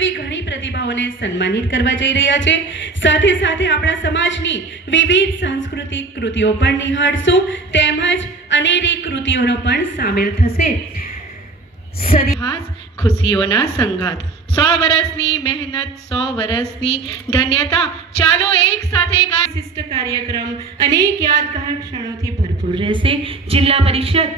મહાનુભાવોને સન્માનિત કરવા જઈ રહ્યા છે. સાથે સાથે આપણા સમાજની વિવિધ સાંસ્કૃતિક કૃતિઓ પણ નિહાળશું. તેમજ અનેરી કૃતિઓનો પણ સામેલ થશે. ખુશીઓના સંગાત સો વર્ષની મહેનત, સો વર્ષની ધન્યતા. ચાલો એક સાથે એક વિશિષ્ટ કાર્યક્રમ અનેક યાદગાર ક્ષણોથી ભરપૂર રહેશે. જિલ્લા પરિષદ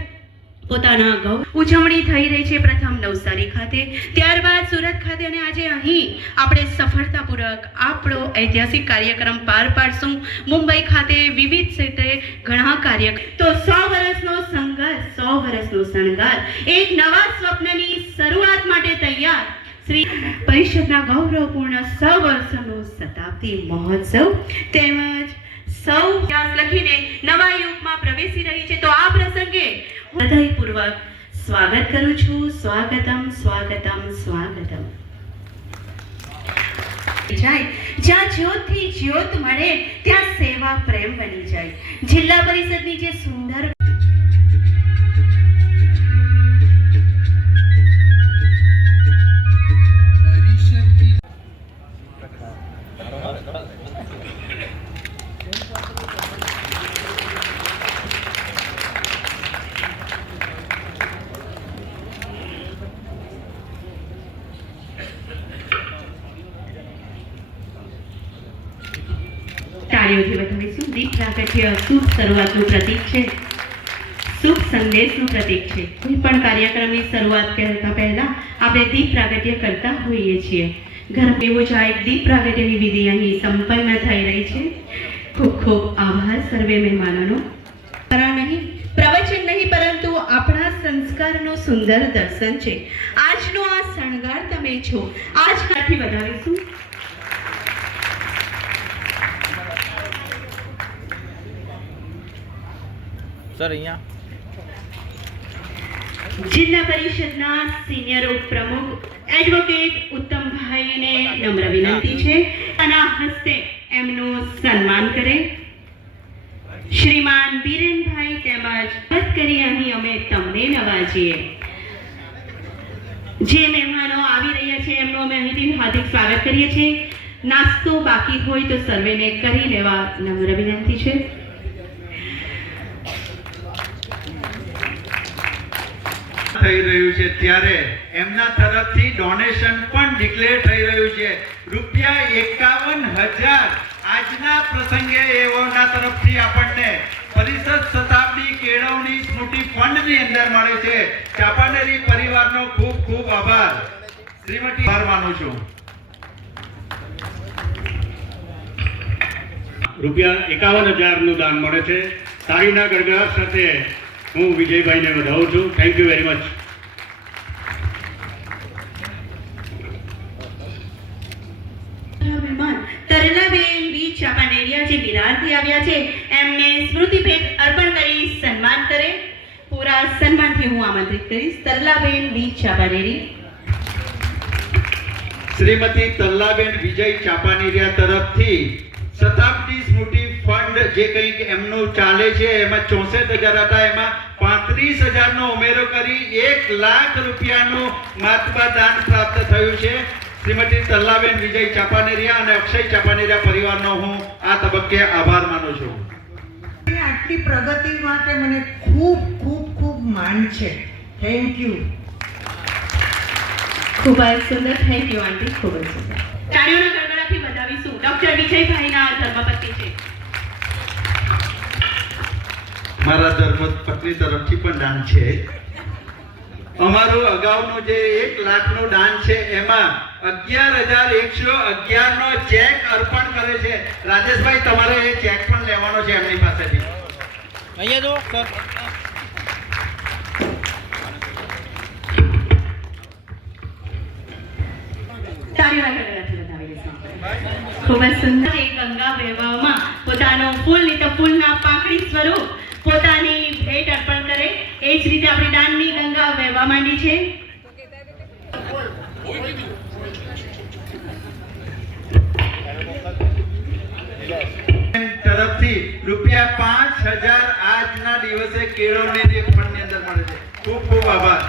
પોતાના અગાઉ ઉજવણી થઈ રહી છે પ્રથમ નવસારી ખાતે. ત્યારબાદ સુરત ખાતે અને આજે અહીં આપણે સફળતાપૂર્વક આપણો ઐતિહાસિક કાર્યક્રમ પાર પાડશું. મુંબઈ ખાતે વિવિધ ક્ષેત્રે ઘણા કાર્ય તો સો વર્ષનો સંઘર્ષ સો વર્ષનો શણગાર. એક નવા સ્વપ્નની શરૂઆત માટે તૈયાર. શ્રી પરિષદના ગૌરવપૂર્ણ સો વર્ષનો શતાબ્દી મહોત્સવ તેમજ સૌ લખીને નવા યુગમાં પ્રવેશી રહી છે. તો આ પ્રસંગે હૃદયપૂર્વક સ્વાગત કરું છું. સ્વાગતમ સ્વાગતમ સ્વાગતમ. જાય. જ્યાં જ્યોતથી જ્યોત મળે, ત્યાં સેવા પ્રેમ બની જાય. જિલ્લા પરિષદની જે સુંદર પ્રાગટ્ય શુભ શરૂઆતનું પ્રતીક છે. શુભ સંદેશનું પ્રતીક છે. કોઈ પણ કાર્યક્રમની શરૂઆત કરતા પહેલા આપણે દીપ પ્રાગટ્ય કરતા હોઈએ છીએ. ઘર એવો જ એક દીપ પ્રાગટ્યની વિધિ અહીં સંપન્ન થઈ રહી છે. ખૂબ ખૂબ આભાર સર્વે મહેમાનોનો. ખરા નહીં, પ્રવચન નહીં, પરંતુ આપણા સંસ્કારનું સુંદર દર્શન છે. આજનો આ શણગાર તમે છો. આજ કાથી વધાવીશું. સર, અહીંયા. જિલ્લા પરિષદના સિનિયર ઉપપ્રમુખ એડવોકેટ ઉત્તમભાઈને નમ્ર વિનંતી છે. આના હસ્તે એમનું સન્માન કરે. શ્રીમાન બીરેનભાઈ તેમજ વાત કરી અહીં અમે તમને નવાજીએ. જે મહેમાનો આવી રહ્યા છે, એમનું અમે અહીંથી હાર્દિક સ્વાગત કરીએ છીએ. નાસ્તો બાકી હોય તો સર્વેને કરી લેવા નમ્ર વિનંતી છે. થઈ રહ્યું છે. ત્યારે એમના તરફથી ડોનેશન પણ ડિક્લેર થઈ રહ્યું છે. રૂપિયા એકાવન હજાર આજના પ્રસંગે એઓના તરફથી આપણને પરિષદ શતાબ્દી કેળવણી સ્મૃતિ ફંડની અંદર મળે છે. ચાપાનેરી પરિવારનો ખૂબ ખૂબ આભાર. શ્રીમતી આભાર માનું છું. રૂપિયા એકાવન હજારનું દાન મળે છે. તારીના ગડગડાટ સાથે હું વિજયભાઈને વધાવું છું. Thank you very much તરલાબેન B Chhapaneria જે વિરારથી આવ્યા છે એમને સ્મૃતિ ભેટ અર્પણ કરી સન્માન કરે. પૂરા સન્માનથી હું આમંત્રિત કરીશ. તરલાબેન બી ચાપાનેરી શ્રીમતી તલ્લાબેન વિજય ચાપાનેરિયા તરફથી શતાબ્દી સ્મૃતિ ફંડ જે કંઈક એમનું ચાલે છે એમાં ચોસઠ હજાર હતા એમાં પાંત્રીસ હજારનો ઉમેરો કરી એક લાખ રૂપિયાનું મહાત્મા દાન પ્રાપ્ત થયું છે. શ્રીમતી તલ્લાબેન વિજય ચાપાનેરિયા અને અક્ષય ચાપાનેરિયા પરિવારનો હું આ તબક્કે આભાર માનું છું. આટલી પ્રગતિ માટે મને ખૂબ ખૂબ ખૂબ માન છે. થેન્ક યુ ખૂબ જ સુંદર. થેન્ક યુ આંટી ખૂબ જ સુંદર. તાળીઓના ગરબડાથી બતાવીશું. ડોક્ટર વિજયભાઈના ધર્મપતિ છે. મારા ધર્મપત્ની તરફથી પણ દાન છે. અમારું અગાઉનો જે એક લાખનો દાન છે એમાં અગિયાર હજાર એકસો અગિયાર નો ચેક અર્પણ કરે છે. રાજેશભાઈ તમારે એ ચેક પણ લેવાનો છે એમની પાસેથી. અહીંયા જો સર. ખૂબ જ સુંદર ગંગા વહેવામાં પોતાનો ફૂલ નહીં તો ફૂલના પાકડી સ્વરૂપ પોતાની ભેટ અર્પણ કરે. એ જ રીતે આપણી દાનની ગંગા વહેવા માંડી છે. તરફથી રૂપિયા પાંચ હજાર આજના દિવસે કેળવણી ફંડની અંદર મળે છે. ખૂબ ખૂબ આભાર.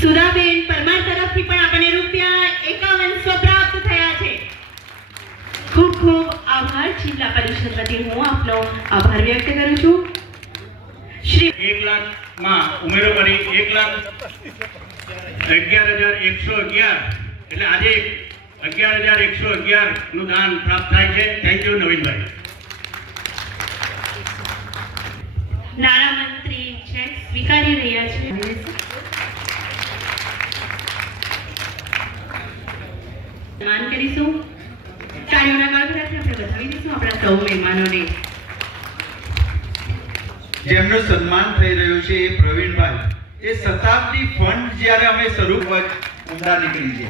સુરાબેન પરમાર તરફથી પણ આપણને રૂપિયા એકાવનસો પ્રાપ્ત થયા છે. ખૂબ ખૂબ આભાર. જિલ્લા પરિષદ વતી હું આપનો આભાર વ્યક્ત કરું છું. શ્રી એક લાખમાં ઉમેરો કરી એક લાખ અગિયાર હજાર એકસો અગિયાર. એટલે આજે અગિયાર હજાર એકસો અગિયારનું દાન પ્રાપ્ત થાય છે. થેન્ક યુ નવીનભાઈ. નાણામંત્રી ચેક સ્વીકારી રહ્યા છે. સન્માન કરીશું. તાળીઓના ગળગળાથી આપણે વધાવી દઈશું આપણા સૌ મહેમાનોને. જેમનું સન્માન થઈ રહ્યું છે એ પ્રવીણભાઈ. એ શતાબ્દી ફંડ જ્યારે અમે શરૂ કરી ઊંડા નીકળી છે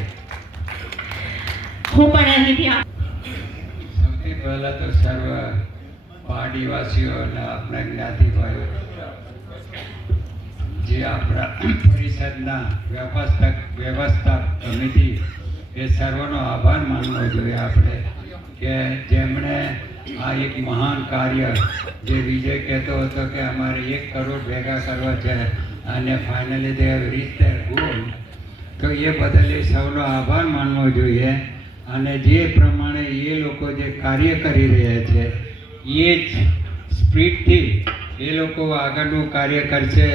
હું પણ અહીંથી સૌથી પહેલા તો સર્વ પાડીવાસીઓ અને આપણા જ્ઞાતિભાઈઓ જે આપણા પરિષદના વ્યવસ્થક વ્યવસ્થા સમિતિ એ સર્વનો આભાર માનવો જોઈએ આપણે કે જેમણે આ એક મહાન કાર્ય જે વિજય કહેતો હતો કે અમારે એક કરોડ ભેગા કરવા છે અને finally they reach their goal તો એ બદલ એ સૌનો આભાર માનવો જોઈએ. અને જે પ્રમાણે એ લોકો જે કાર્ય કરી રહ્યા છે, એ જ સ્પીડથી એ લોકો આગળનું કાર્ય કરશે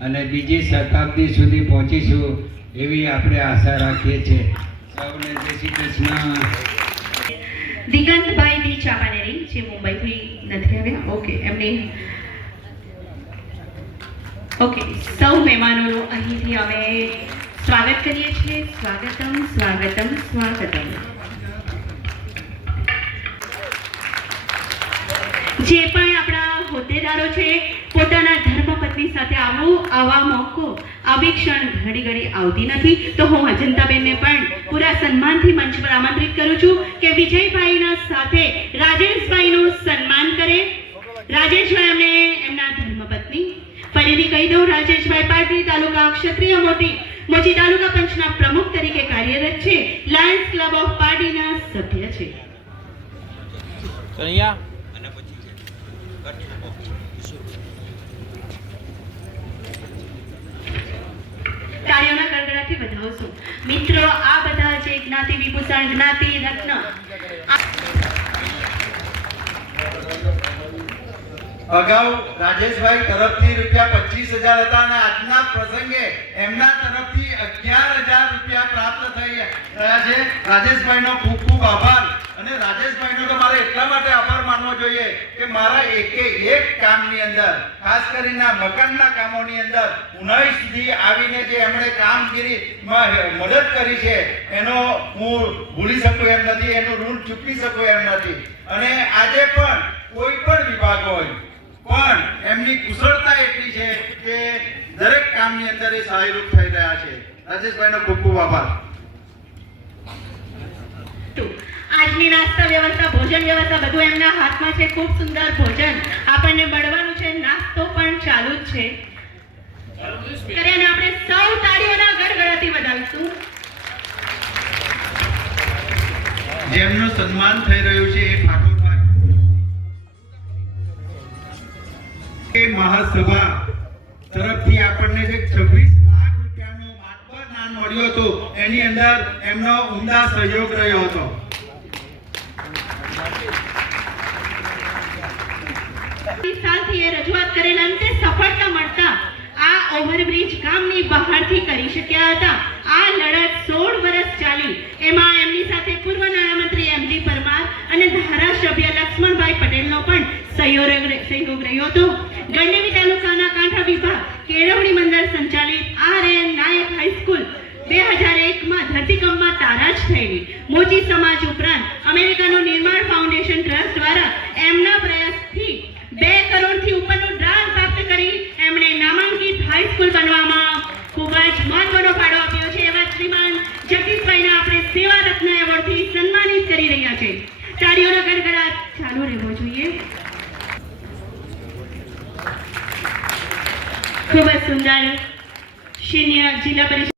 અને બીજી શતાબ્દી સુધી પહોંચીશું એવી આપણે આશા રાખીએ છીએ. સૌને જય દિગંતભાઈ બી ચાપાનેરી, જે મુંબઈથી નથી આવ્યા. ઓકે એમની ઓકે સૌ મહેમાનોનું અહીંથી અમે સ્વાગત કરીએ છીએ. સ્વાગતમ સ્વાગતમ સ્વાગતમ. જે પણ આપણા હોદ્દેદારો છે પોતાના ધર્મપત્ની સાથે આવો, આવા મોકો, આવી ક્ષણ ઘડી ઘડી આવતી નથી. તો હું અજંતાબેનને પણ પૂરા સન્માનથી મંચ પર આમંત્રિત કરું છું કે વિજયભાઈના સાથે રાજેશભાઈનું સન્માન કરે. રાજેશભાઈ અમને એમના ધર્મપત્ની. ફરીથી કહી દઉં, રાજેશભાઈ પાટડી તાલુકા ક્ષત્રિય મોટી, મોચી તાલુકા પંચના પ્રમુખ તરીકે કાર્યરત છે. લાયન્સ ક્લબ ઓફ પાર્ટીના સભ્ય છે સર અહીંયા તાળીઓના ગડગડાથી વધાવશો મિત્રો, આ બધા છે જ્ઞાતિ, વિભૂષણ, જ્ઞાતિ, રત્ન. અગાઉ રાજેશભાઈ તરફથી રૂપિયા પચીસ હજાર હતા અને આજના પ્રસંગે એમના તરફથી અગિયાર હજાર રૂપિયા પ્રાપ્ત થઈ રહ્યા છે. રાજેશભાઈનો ખૂબ ખૂબ આભાર. અને રાજેશભાઈનો તો મારે એટલા માટે આભાર જોઈએ કે મારા એકે એક કામની અંદર, ખાસ કરીને મકાનના કામોની અંદર, ઉનાઈ સુધી આવીને જે એમણે કામગીરીમાં મદદ કરી છે, એનો હું ભૂલી શકું એમ નથી, એનું ઋણ ચૂકવી શકું એમ નથી. અને આજે પણ કોઈ પણ વિભાગ હોય, પણ એમની કુશળતા એટલી છે કે દરેક કામની અંદર એ સહાયરૂપ થઈ રહ્યા છે. રાજેશભાઈનો ખૂબ ખૂબ આભાર. આજની નાસ્તા વ્યવસ્થા, ભોજન વ્યવસ્થા બધું એમના હાથમાં છે. ખૂબ સુંદર ભોજન. આપણને મળવાનું છે. નાસ્તો પણ ચાલુ જ છે. કરીને આપણે સૌ તાળીઓના ગડગડાથી વધાવીશું. જેમનું સન્માન થઈ રહ્યું છે એ ઠાકોરભાઈ એ મહાસભા તરફથી આપણને જે છવ્વીસ લાખ રૂપિયાનો માતબર નામ મળ્યું હતું, એની અંદર એમનો ઉમદા સહયોગ રહ્યો હતો. સાલથી એ રજૂઆત કરેલા અંતે સફળતા મળતા આ ઓવરબ્રિજ ગામની બહારથી કરી શક્યા હતા. આ લડત સોળ વર્ષ ચાલી. એમાં એમની સાથે પૂર્વ નાણામંત્રી એમજી પરમાર અને ધારાસભ્ય લક્ષ્મણભાઈ પટેલનો પણ સહયોગ સહયોગ રહ્યો હતો. ગંડેવી તાલુકાના કાંઠા વિભાગ, કેળવણી મંડળ સંચાલિત આર એન નાયક હાઈસ્કૂલ બે હજાર એકમાં ધરતીકંપમાં તારાજ થયેલી. મોચી સમાજ ઉપરાંત અમેરિકાનું નિર્માણ ફાઉન્ડેશન ટ્રસ્ટ દ્વારા એમના પ્રયાસથી બે કરોડથી ઉપરનું દાન પ્રાપ્ત કરી એમણે નામાંકિત હાઈસ્કૂલ બનવામાં ખૂબ જ મહત્વનો ફાળો આપ્યો છે એવા શ્રીમાન જગદીશભાઈને આપણે સેવા રત્ન એવોર્ડથી સન્માનિત કરી રહ્યા છે. તાળીઓનો ગડગડાટ ચાલુ રહેવો જોઈએ. ખૂબ જ સુંદર સિનિયર જિલ્લા પરિષદ